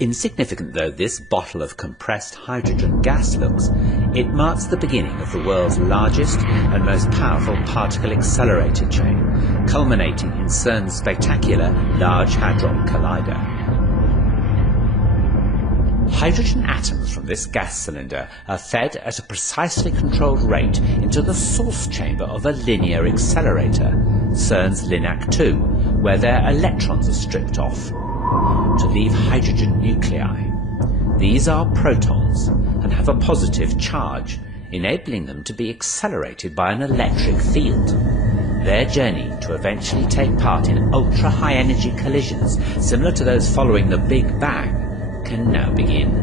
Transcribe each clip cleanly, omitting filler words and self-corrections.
Insignificant though this bottle of compressed hydrogen gas looks, it marks the beginning of the world's largest and most powerful particle accelerator chain, culminating in Cern's spectacular Large Hadron Collider. Hydrogen atoms from this gas cylinder are fed at a precisely controlled rate into the source chamber of a linear accelerator, Cern's LINAC-2, where their electrons are stripped off to leave hydrogen nuclei. These are protons and have a positive charge, enabling them to be accelerated by an electric field. Their journey to eventually take part in ultra-high energy collisions similar to those following the Big Bang can now begin.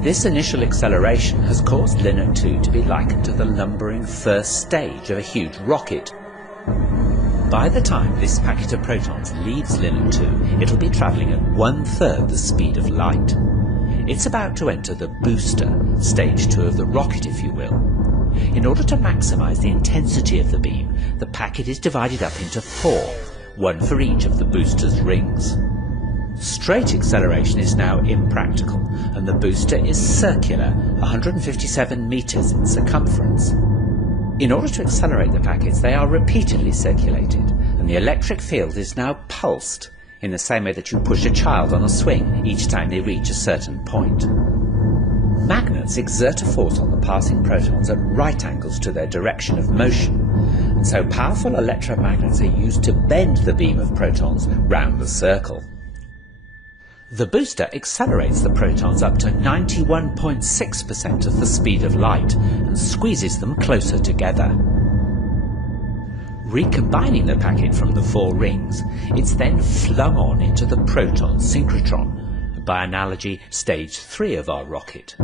This initial acceleration has caused LINAC-2 to be likened to the lumbering first stage of a huge rocket. By the time this packet of protons leaves LINAC-2, it'll be travelling at 1/3 the speed of light. It's about to enter the booster, stage 2 of the rocket if you will. In order to maximise the intensity of the beam, the packet is divided up into 4, one for each of the booster's rings. Straight acceleration is now impractical, and the booster is circular, 157 metres in circumference. In order to accelerate the packets, they are repeatedly circulated, and the electric field is now pulsed, in the same way that you push a child on a swing each time they reach a certain point. Magnets exert a force on the passing protons at right angles to their direction of motion, and so powerful electromagnets are used to bend the beam of protons round the circle. The booster accelerates the protons up to 91.6% of the speed of light and squeezes them closer together. Recombining the packet from the 4 rings, it's then flung on into the proton synchrotron, by analogy stage 3 of our rocket.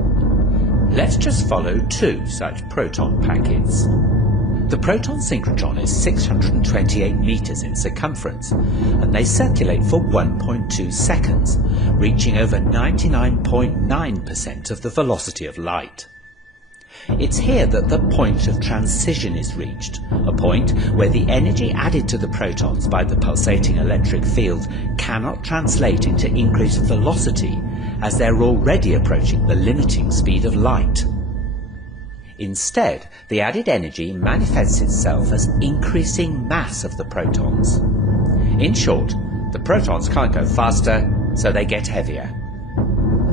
Let's just follow 2 such proton packets. The proton synchrotron is 628 metres in circumference, and they circulate for 1.2 seconds, reaching over 99.9% of the velocity of light. It's here that the point of transition is reached, a point where the energy added to the protons by the pulsating electric field cannot translate into increased velocity, as they're already approaching the limiting speed of light. Instead, the added energy manifests itself as increasing mass of the protons. In short, the protons can't go faster, so they get heavier.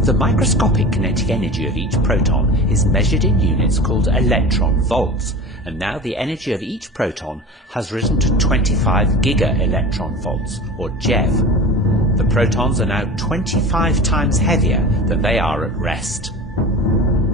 The microscopic kinetic energy of each proton is measured in units called electron volts, and now the energy of each proton has risen to 25 giga-electron volts, or GeV. The protons are now 25 times heavier than they are at rest.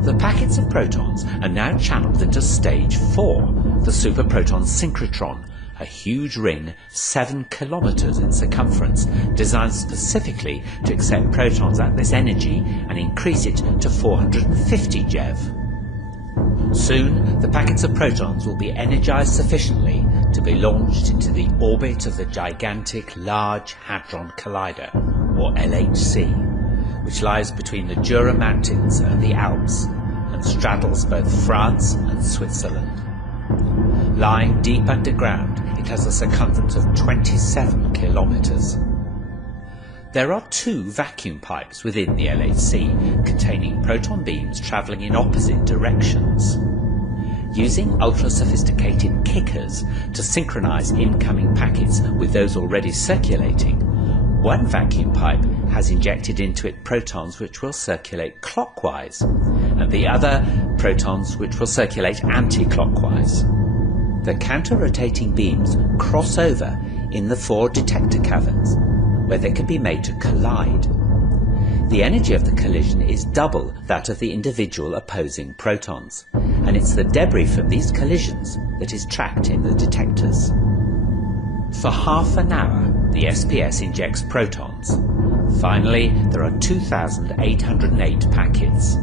The packets of protons are now channeled into stage 4, the superproton synchrotron, a huge ring 7 kilometers in circumference, designed specifically to accept protons at this energy and increase it to 450 GeV. Soon, the packets of protons will be energized sufficiently to be launched into the orbit of the gigantic Large Hadron Collider, or LHC, which lies between the Jura Mountains and the Alps, and straddles both France and Switzerland. Lying deep underground, it has a circumference of 27 kilometers. There are 2 vacuum pipes within the LHC, containing proton beams travelling in opposite directions. Using ultra-sophisticated kickers to synchronize incoming packets with those already circulating, one vacuum pipe has injected into it protons which will circulate clockwise, and the other protons which will circulate anti-clockwise. The counter-rotating beams cross over in the 4 detector caverns, where they can be made to collide. The energy of the collision is double that of the individual opposing protons, and it's the debris from these collisions that is tracked in the detectors. For half an hour, the SPS injects protons. Finally, there are 2,808 packets.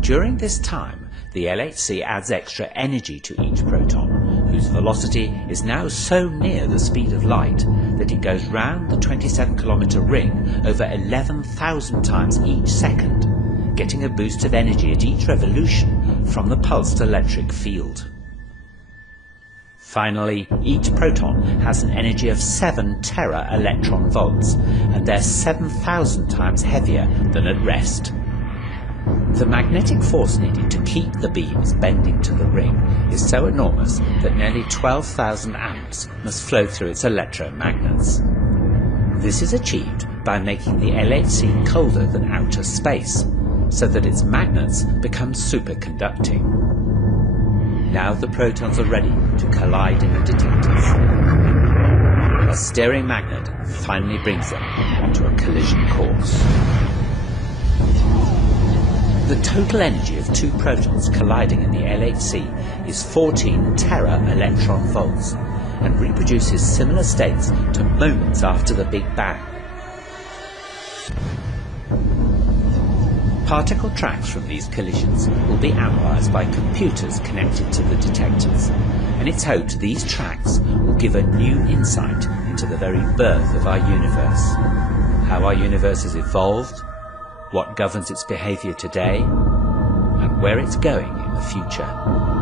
During this time, the LHC adds extra energy to each proton, whose velocity is now so near the speed of light that it goes round the 27-kilometer ring over 11,000 times each second, getting a boost of energy at each revolution from the pulsed electric field. Finally, each proton has an energy of 7 tera electron volts, and they're 7,000 times heavier than at rest. The magnetic force needed to keep the beams bending to the ring is so enormous that nearly 12,000 amps must flow through its electromagnets. This is achieved by making the LHC colder than outer space, so that its magnets become superconducting. Now the protons are ready to collide in the detectors. A steering magnet finally brings them onto a collision course. The total energy of 2 protons colliding in the LHC is 14 tera electron volts and reproduces similar states to moments after the Big Bang. Particle tracks from these collisions will be analysed by computers connected to the detectors, and it's hoped these tracks will give a new insight into the very birth of our universe, how our universe has evolved, what governs its behaviour today, and where it's going in the future.